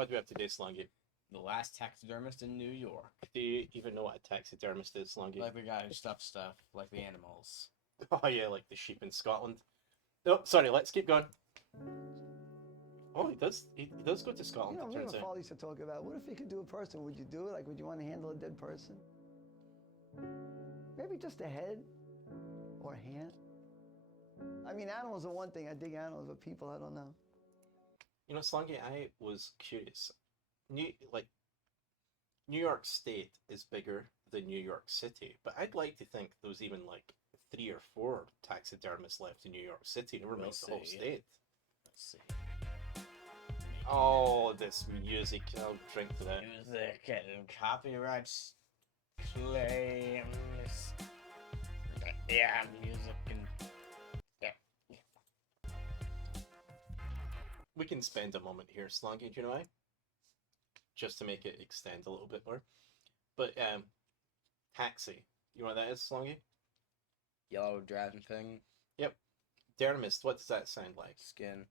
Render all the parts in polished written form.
What do we have today, Slongi? The last taxidermist in New York. Do you even know what a taxidermist is, Slongi? Like the guy who stuffs stuff, like the animals. Oh yeah, like the sheep in Scotland. No, sorry, let's keep going. Oh, he does go to Scotland, You know, it me and turns my out. father used to talk about, what if you could do a person? Would you do it? Like, would you want to handle a dead person? Maybe just a head or a hand. I mean, animals are one thing. I dig animals, but people, I don't know. You know, Slongi, I was curious. New York State is bigger than New York City, but I'd like to think there was even like 3 or 4 taxidermists left in New York City, never mind the whole state. Let's see. Oh, this music, I'll drink to that. Music and copyrights claims. Yeah, music and... Yeah. We can spend a moment here, Slongi, do you know why? Just to make it extend a little bit more. But, taxi. You know what that is, Slongi? Yellow dragon thing. Yep. Dermist, what does that sound like? Skin.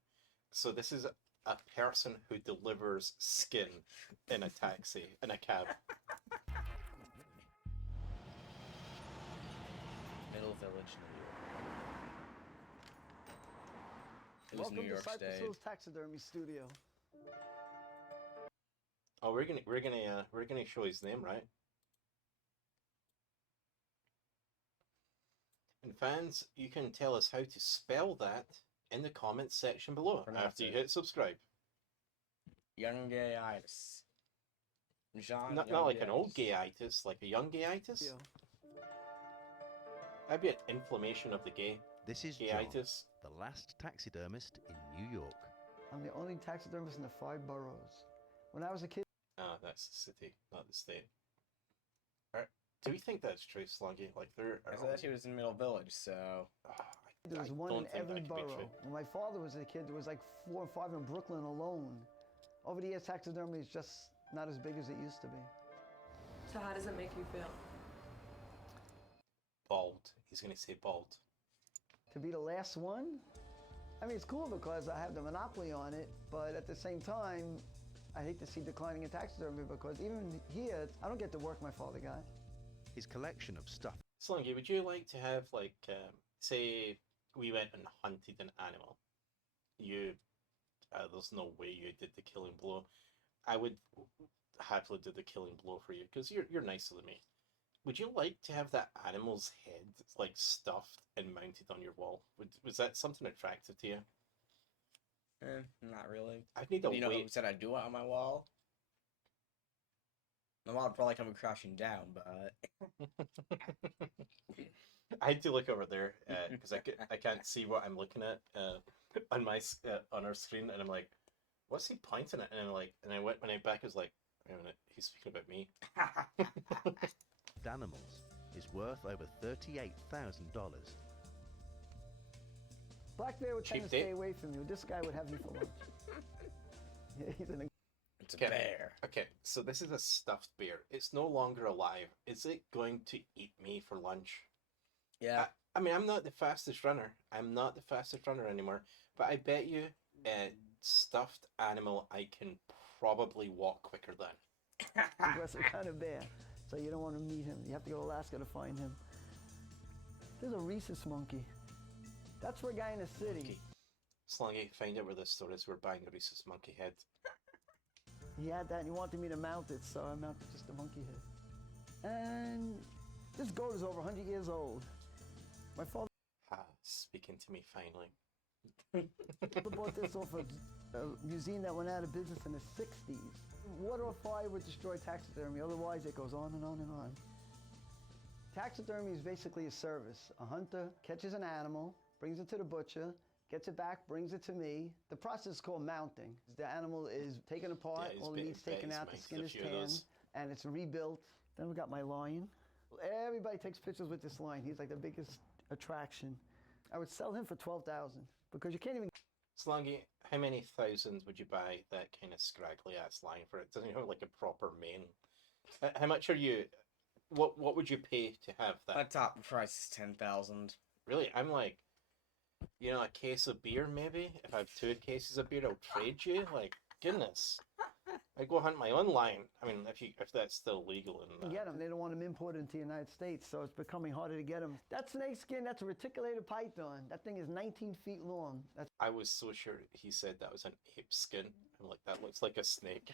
So this is a person who delivers skin in a taxi, in a cab. Middle Village, New York. It was Welcome New York to Cypress State. Hill's Taxidermy Studio. Oh, we're gonna show his name, right? And fans, you can tell us how to spell that in the comments section below after you hit subscribe. Young gayitis. John. Not like an old gayitis, like a young gayitis. Yeah. That'd be an inflammation of the gay. This is John, Gayitis. the last taxidermist in New York. I'm the only taxidermist in the 5 boroughs. When I was a kid, Ah, that's the city, not the state. Do we think that's true, Slongi? Like there are. I said that he was in Middle Village, so... there was I one in don't think every that could be borough. true. When my father was a kid, there was like 4 or 5 in Brooklyn alone. Over the years, taxidermy is just not as big as it used to be. So how does it make you feel? Bald. He's gonna say bald. To be the last one, I mean, it's cool because I have the monopoly on it, but at the same time, I hate to see declining in taxidermy because even here, I don't get the work my father got. His collection of stuff. Slongi, would you like to have like, say, we went and hunted an animal? You, there's no way you did the killing blow. I would happily do the killing blow for you because you're nicer than me. Would you like to have that animal's head like stuffed and mounted on your wall? Was that something attractive to you? Not really. I'd need a You know who weight. said I'd do it on my wall? My wall would probably come crashing down, but... I had to look over there because I can't see what I'm looking at on my on our screen, and I'm like, what's he pointing at? And I'm like, and when I back, I was like, wait a minute, he's speaking about me. Animals is worth over $38,000. Black Bear would tend Cheap to date. stay away from you. This guy would have you for lunch. He's an It's a Okay. bear. Okay, so this is a stuffed bear. It's no longer alive. Is it going to eat me for lunch? Yeah. I mean, I'm not the fastest runner. I'm not the fastest runner anymore. But I bet you, stuffed animal, I can probably walk quicker than. aggressive kind of bear. So you don't want to meet him. You have to go to Alaska to find him. There's a rhesus monkey. That's for a guy in the city. Monkey. Slongi, find out where this store is. We're buying a rhesus monkey head. He had that and he wanted me to mount it, so I mounted just a monkey head. And this goat is over 100 years old. My father Speaking to me finally. bought this off a museum that went out of business in the 60s. Water or fire would destroy taxidermy, otherwise it goes on and on and on. Taxidermy is basically a service. A hunter catches an animal, brings it to the butcher, gets it back, brings it to me. The process is called mounting. The animal is taken apart, Yeah, all the meat's taken out, the skin is tanned, and it's rebuilt. Then we got my lion. Everybody takes pictures with this lion. He's like the biggest attraction. I would sell him for $12,000 because you can't even. Slongi, how many thousands would you buy that kind of scraggly ass lion for? It doesn't have like a proper mane. How much are you? What would you pay to have that? My top price is 10,000. Really, I'm like, you know, a case of beer maybe. If I have 2 cases of beer, I'll trade you. Like, goodness. I go hunt my own lion. I mean, if that's still legal in Get them. They don't want them imported into the United States, so it's becoming harder to get them. That snake skin, that's a reticulated python. That thing is 19 feet long. That's I was so sure he said that was an ape skin. I'm like, that looks like a snake.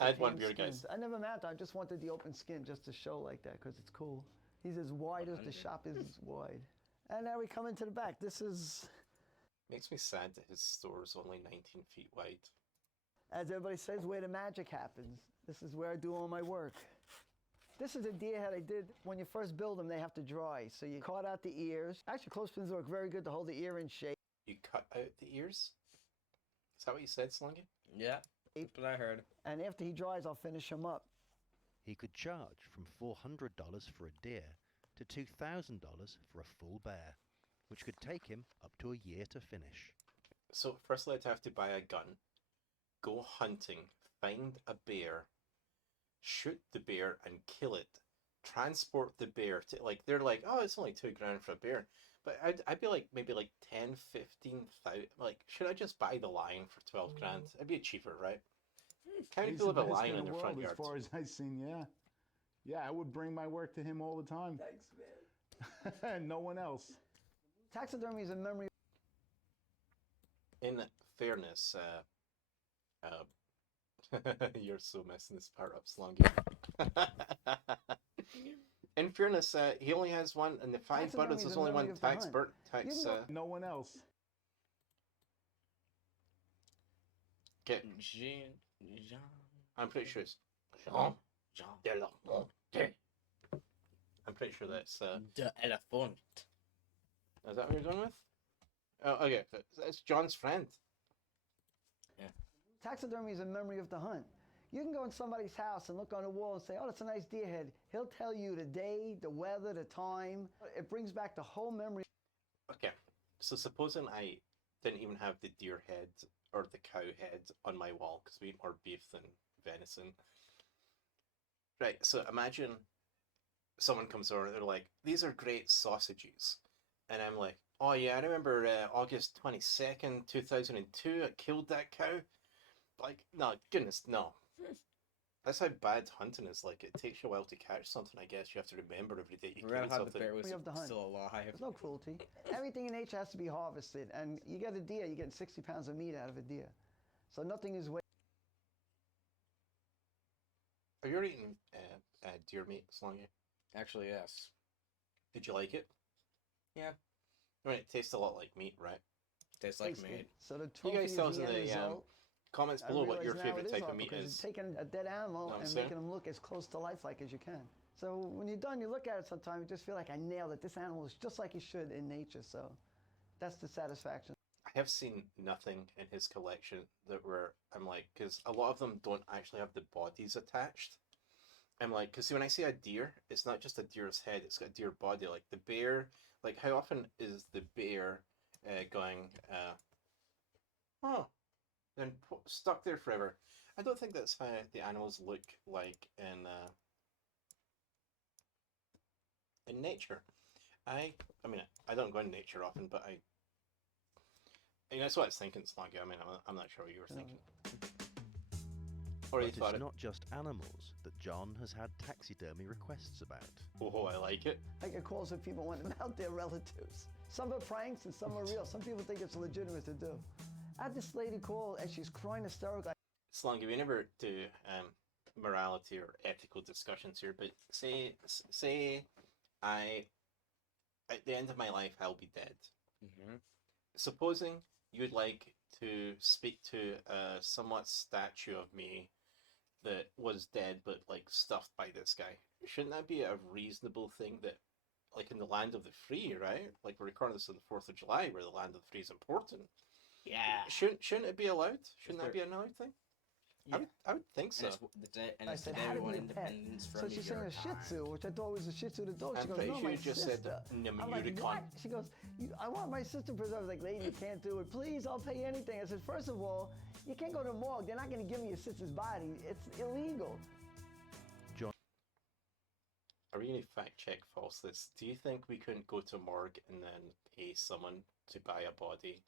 I had one tan beer, skin. guys. I never mounted. I just wanted the open skin just to show like that because it's cool. He's as wide as the shop is wide. And now we come into the back. This is, Makes me sad that his store is only 19 feet wide. as everybody says, where the magic happens. This is where I do all my work. This is a deer head I did. When you first build them, they have to dry. So you cut out the ears. Actually, clothespins work very good to hold the ear in shape. You cut out the ears? Is that what you said, Slongi? Yeah, that's what I heard. And after he dries, I'll finish him up. He could charge from $400 for a deer to $2,000 for a full bear, which could take him up to a year to finish. So, firstly, I'd have to buy a gun, go hunting, find a bear, shoot the bear and kill it, transport the bear to, like, they're like, oh, it's only $2,000 for a bear. But I'd be like, maybe like 10, 15,000. Like, should I just buy the lion for 12 grand? It'd be cheaper, right? How many He's people the have a best lion in in the their front world, yard? as far as I've seen, yeah. Yeah, I would bring my work to him all the time. Thanks, man. And no one else. Taxidermy is a memory. In fairness, you're so messing this part up, Slongi. In fairness, he only has one, and the five Taxidermy buttons is is a only memory one of the tax. hunt. Tax. You can No one else. Okay, Jean. I'm pretty sure it's Jean de la Monte. I'm pretty sure that's. The elephant. Is that what you're going with? Oh, okay. That's John's friend. Taxidermy is a memory of the hunt. You can go in somebody's house and look on the wall and say, oh, that's a nice deer head. He'll tell you the day, the weather, the time. It brings back the whole memory. Okay, so supposing I didn't even have the deer head or the cow head on my wall because we eat more beef than venison. Right, so imagine someone comes over, they're like, these are great sausages. And I'm like, oh yeah, I remember August 22nd, 2002, I killed that cow. Like, no, goodness, no. That's how bad hunting is. Like, it takes you a while to catch something, I guess. You have to remember every day you Remember kill how the something. bear was We have the hunt. still alive. There's no cruelty. Everything in nature has to be harvested. And you get a deer, you're getting 60 pounds of meat out of a deer. So nothing is wasted. Have you ever eaten deer meat, Slongi? Actually, yes. Did you like it? Yeah. I mean, it tastes a lot like meat, right? Tastes like Tasted. meat. So the You trophy guys is tell us the in end the result. comments I below what your realize now favorite it is type art of meat because is. you're taking a dead animal Know what I'm and saying? making them look as close to lifelike as you can. So when you're done, you look at it sometimes, you just feel like I nailed it. This animal is just like it should in nature. So that's the satisfaction. I have seen nothing in his collection that were, I'm like, because a lot of them don't actually have the bodies attached. I'm like, because when I see a deer, it's not just a deer's head, it's got a deer body. Like the bear, like how often is the bear going, oh, then stuck there forever? I don't think that's how the animals look like in nature. I mean, I don't go in nature often, but that's what I was thinking, Slongi. I mean, I'm not sure what you were thinking. Or you But thought it's it. not just animals that John has had taxidermy requests about. Oh, I like it. I get calls from people wanting to mount their relatives. Some are pranks and some are real. Some people think it's legitimate to do. I had this lady call and she's crying hysterical. Slongi, we never do morality or ethical discussions here, but say I, at the end of my life, I'll be dead. Mm-hmm. Supposing you'd like to speak to a somewhat statue of me that was dead but like stuffed by this guy, shouldn't that be a reasonable thing that, like in the land of the free, right? Like we're recording this on the 4th of July, where the land of the free is important. Yeah. Shouldn't it be allowed? Shouldn't that be allowed thing? Yeah. I would think so. And it's the day, and I it's the said, day how we to want be a pet. independence So from she's the saying a Shih Tzu, which I thought was a Shih Tzu to dog. She I'm goes, pretty no, sure my you just sister. said I'm like, Namuticon. what? She goes, I want my sister preserved. I was like, lady, you can't do it. Please, I'll pay anything. I said, first of all, you can't go to the morgue. They're not going to give me your sister's body. It's illegal. Are we going to fact check false this? Do you think we couldn't go to morgue and then pay someone to buy a body?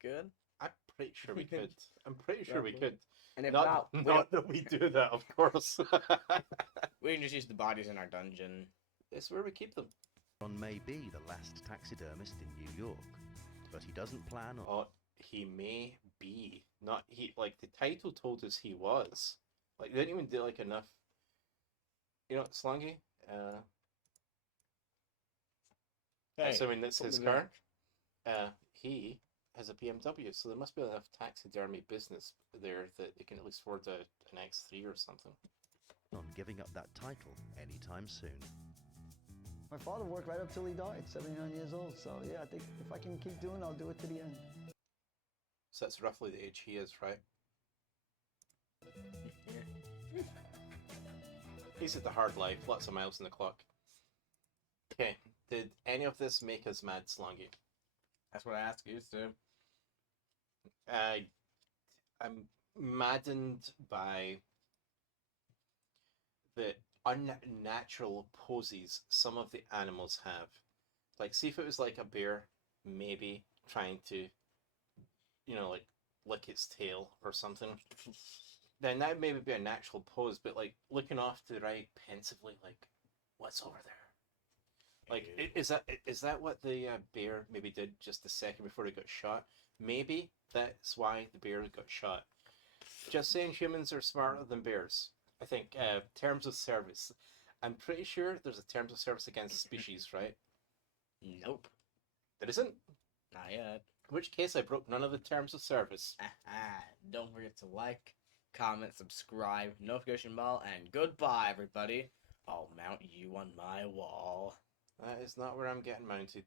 Good. I'm pretty sure we could. I'm pretty sure we could. And if Not, not, not that we do that, of course. we can just use the bodies in our dungeon. It's where we keep them. John may be the last taxidermist in New York, but he doesn't plan on. Oh, he may be. Not he. Like the title told us he was. Like they didn't even do like enough. You know, Slongi. Assuming that's his something car. He has a BMW, so there must be enough taxidermy business there that they can at least afford an X3 or something. On giving up that title anytime soon. My father worked right up till he died, 79 years old. So yeah, I think if I can keep doing, I'll do it to the end. So that's roughly the age he is, right? He's had the hard life, lots of miles on the clock. Okay, did any of this make us mad, Slongi? That's what I asked you to. I'm maddened by the unnatural poses some of the animals have. Like, see if it was like a bear, maybe trying to, you know, like lick its tail or something. Then that would maybe be a natural pose, but like looking off to the right pensively, like, what's over there? Like, is that what the bear maybe did just a second before it got shot? Maybe that's why the bear got shot. Just saying humans are smarter than bears. I think terms of service. I'm pretty sure there's a terms of service against species, right? Nope. There isn't? Not yet. In which case I broke none of the terms of service. Don't forget to like, comment, subscribe, notification bell, and goodbye, everybody. I'll mount you on my wall. That is not where I'm getting mounted.